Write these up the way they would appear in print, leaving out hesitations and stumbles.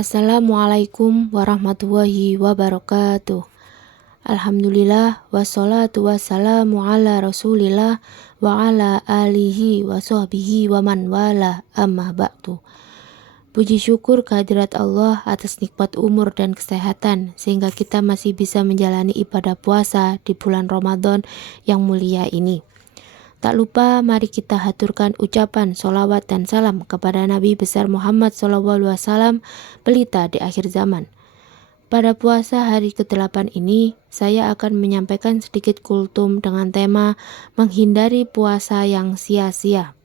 Assalamualaikum warahmatullahi wabarakatuh. Alhamdulillah wassalatu wassalamu ala rasulillah wa ala alihi wa sahbihi wa man wala amma ba'du. Puji syukur kehadirat Allah atas nikmat umur dan kesehatan sehingga kita masih bisa menjalani ibadah puasa di bulan Ramadan yang mulia ini. Tak lupa mari kita haturkan ucapan sholawat dan salam kepada Nabi besar Muhammad SAW, pelita di akhir zaman. Pada puasa hari ke-8 ini, saya akan menyampaikan sedikit kultum dengan tema menghindari puasa yang sia-sia.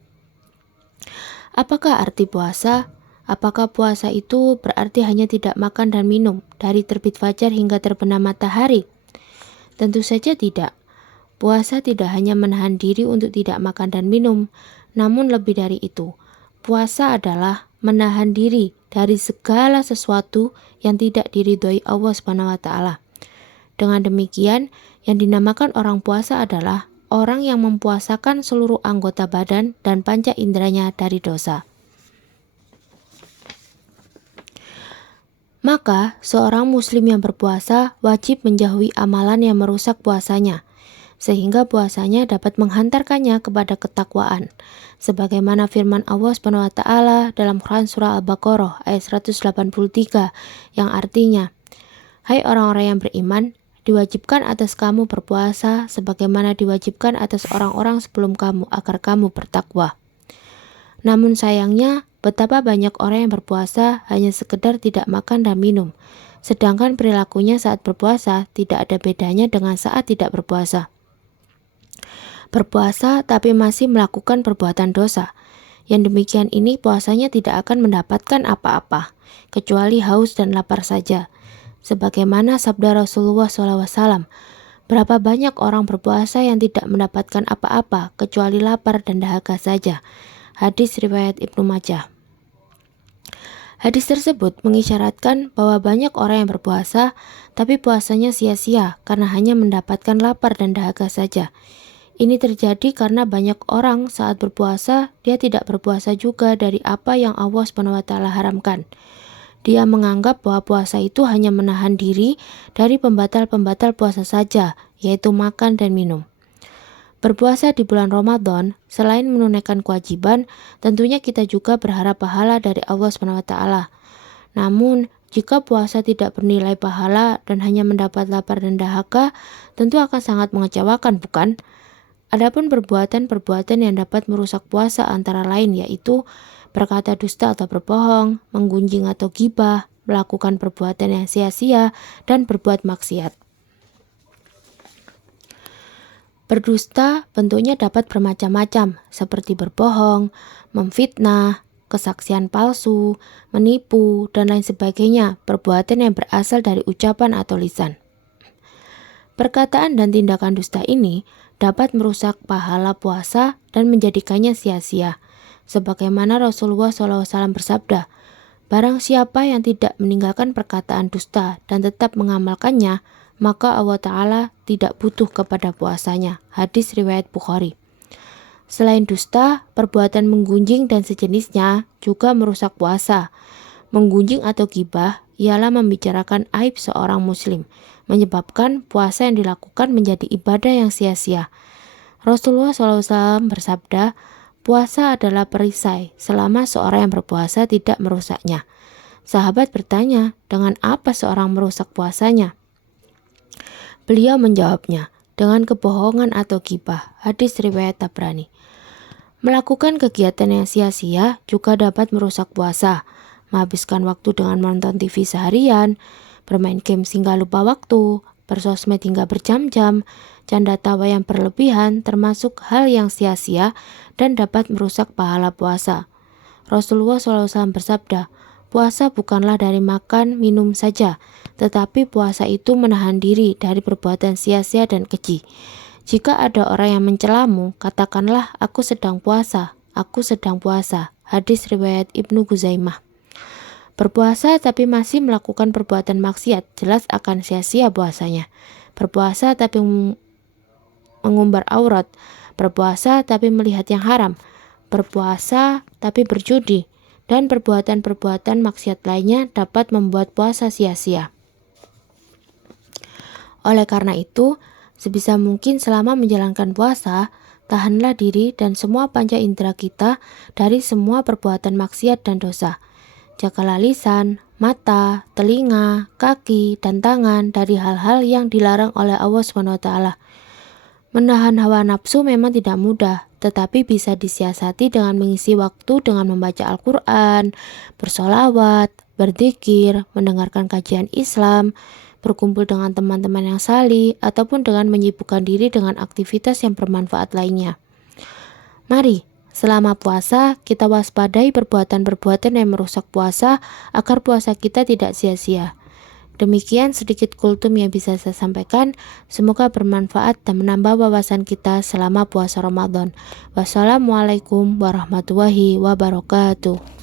Apakah arti puasa? Apakah puasa itu berarti hanya tidak makan dan minum dari terbit fajar hingga terbenam matahari? Tentu saja tidak. Puasa tidak hanya menahan diri untuk tidak makan dan minum, namun lebih dari itu. Puasa adalah menahan diri dari segala sesuatu yang tidak diridhoi Allah SWT. Dengan demikian, yang dinamakan orang puasa adalah orang yang mempuasakan seluruh anggota badan dan panca inderanya dari dosa. Maka, seorang muslim yang berpuasa wajib menjauhi amalan yang merusak puasanya, sehingga puasanya dapat menghantarkannya kepada ketakwaan. Sebagaimana firman Allah SWT dalam Quran Surah Al-Baqarah ayat 183 yang artinya, "Hai orang-orang yang beriman, diwajibkan atas kamu berpuasa sebagaimana diwajibkan atas orang-orang sebelum kamu agar kamu bertakwa." Namun sayangnya, betapa banyak orang yang berpuasa hanya sekedar tidak makan dan minum, sedangkan perilakunya saat berpuasa tidak ada bedanya dengan saat tidak berpuasa. Berpuasa tapi masih melakukan perbuatan dosa. Yang demikian ini puasanya tidak akan mendapatkan apa-apa, kecuali haus dan lapar saja. Sebagaimana sabda Rasulullah SAW, berapa banyak orang berpuasa yang tidak mendapatkan apa-apa, kecuali lapar dan dahaga saja. Hadis riwayat Ibnu Majah. Hadis tersebut mengisyaratkan bahwa banyak orang yang berpuasa, tapi puasanya sia-sia karena hanya mendapatkan lapar dan dahaga saja. Ini terjadi karena banyak orang saat berpuasa, dia tidak berpuasa juga dari apa yang Allah SWT haramkan. Dia menganggap bahwa puasa itu hanya menahan diri dari pembatal-pembatal puasa saja, yaitu makan dan minum. Berpuasa di bulan Ramadan, selain menunaikan kewajiban, tentunya kita juga berharap pahala dari Allah SWT. Namun, jika puasa tidak bernilai pahala dan hanya mendapat lapar dan dahaga, tentu akan sangat mengecewakan, bukan? Adapun perbuatan-perbuatan yang dapat merusak puasa antara lain yaitu berkata dusta atau berbohong, menggunjing atau gibah, melakukan perbuatan yang sia-sia, dan berbuat maksiat. Berdusta bentuknya dapat bermacam-macam, seperti berbohong, memfitnah, kesaksian palsu, menipu, dan lain sebagainya, perbuatan yang berasal dari ucapan atau lisan. Perkataan dan tindakan dusta ini dapat merusak pahala puasa dan menjadikannya sia-sia. Sebagaimana Rasulullah SAW bersabda, "Barang siapa yang tidak meninggalkan perkataan dusta dan tetap mengamalkannya, maka Allah Ta'ala tidak butuh kepada puasanya." Hadis riwayat Bukhari. Selain dusta, perbuatan menggunjing dan sejenisnya juga merusak puasa. Menggunjing atau gibah ialah membicarakan aib seorang muslim, menyebabkan puasa yang dilakukan menjadi ibadah yang sia-sia. Rasulullah SAW bersabda, puasa adalah perisai selama seorang yang berpuasa tidak merusaknya. Sahabat bertanya, dengan apa seorang merusak puasanya? Beliau menjawabnya, dengan kebohongan atau gibah. Hadis riwayat Tabrani. Melakukan kegiatan yang sia-sia juga dapat merusak puasa. Menghabiskan waktu dengan menonton TV seharian, bermain game hingga lupa waktu, bersosmed hingga berjam-jam, canda tawa yang berlebihan termasuk hal yang sia-sia dan dapat merusak pahala puasa. Rasulullah SAW bersabda, puasa bukanlah dari makan, minum saja, tetapi puasa itu menahan diri dari perbuatan sia-sia dan keji. Jika ada orang yang mencelamu, katakanlah aku sedang puasa, aku sedang puasa. Hadis riwayat Ibnu Guzaimah. Berpuasa tapi masih melakukan perbuatan maksiat, jelas akan sia-sia puasanya. Berpuasa tapi mengumbar aurat, berpuasa tapi melihat yang haram, berpuasa tapi berjudi, dan perbuatan-perbuatan maksiat lainnya dapat membuat puasa sia-sia. Oleh karena itu, sebisa mungkin selama menjalankan puasa, tahanlah diri dan semua panca indera kita dari semua perbuatan maksiat dan dosa. Jagalah lisan, mata, telinga, kaki, dan tangan dari hal-hal yang dilarang oleh Allah SWT. Menahan hawa nafsu memang tidak mudah, tetapi bisa disiasati dengan mengisi waktu dengan membaca Al-Quran, bersolawat, berzikir, mendengarkan kajian Islam, berkumpul dengan teman-teman yang salih, ataupun dengan menyibukkan diri dengan aktivitas yang bermanfaat lainnya. Mari, selama puasa, kita waspadai perbuatan-perbuatan yang merusak puasa agar puasa kita tidak sia-sia. Demikian sedikit kultum yang bisa saya sampaikan. Semoga bermanfaat dan menambah wawasan kita selama puasa Ramadan. Wassalamualaikum warahmatullahi wabarakatuh.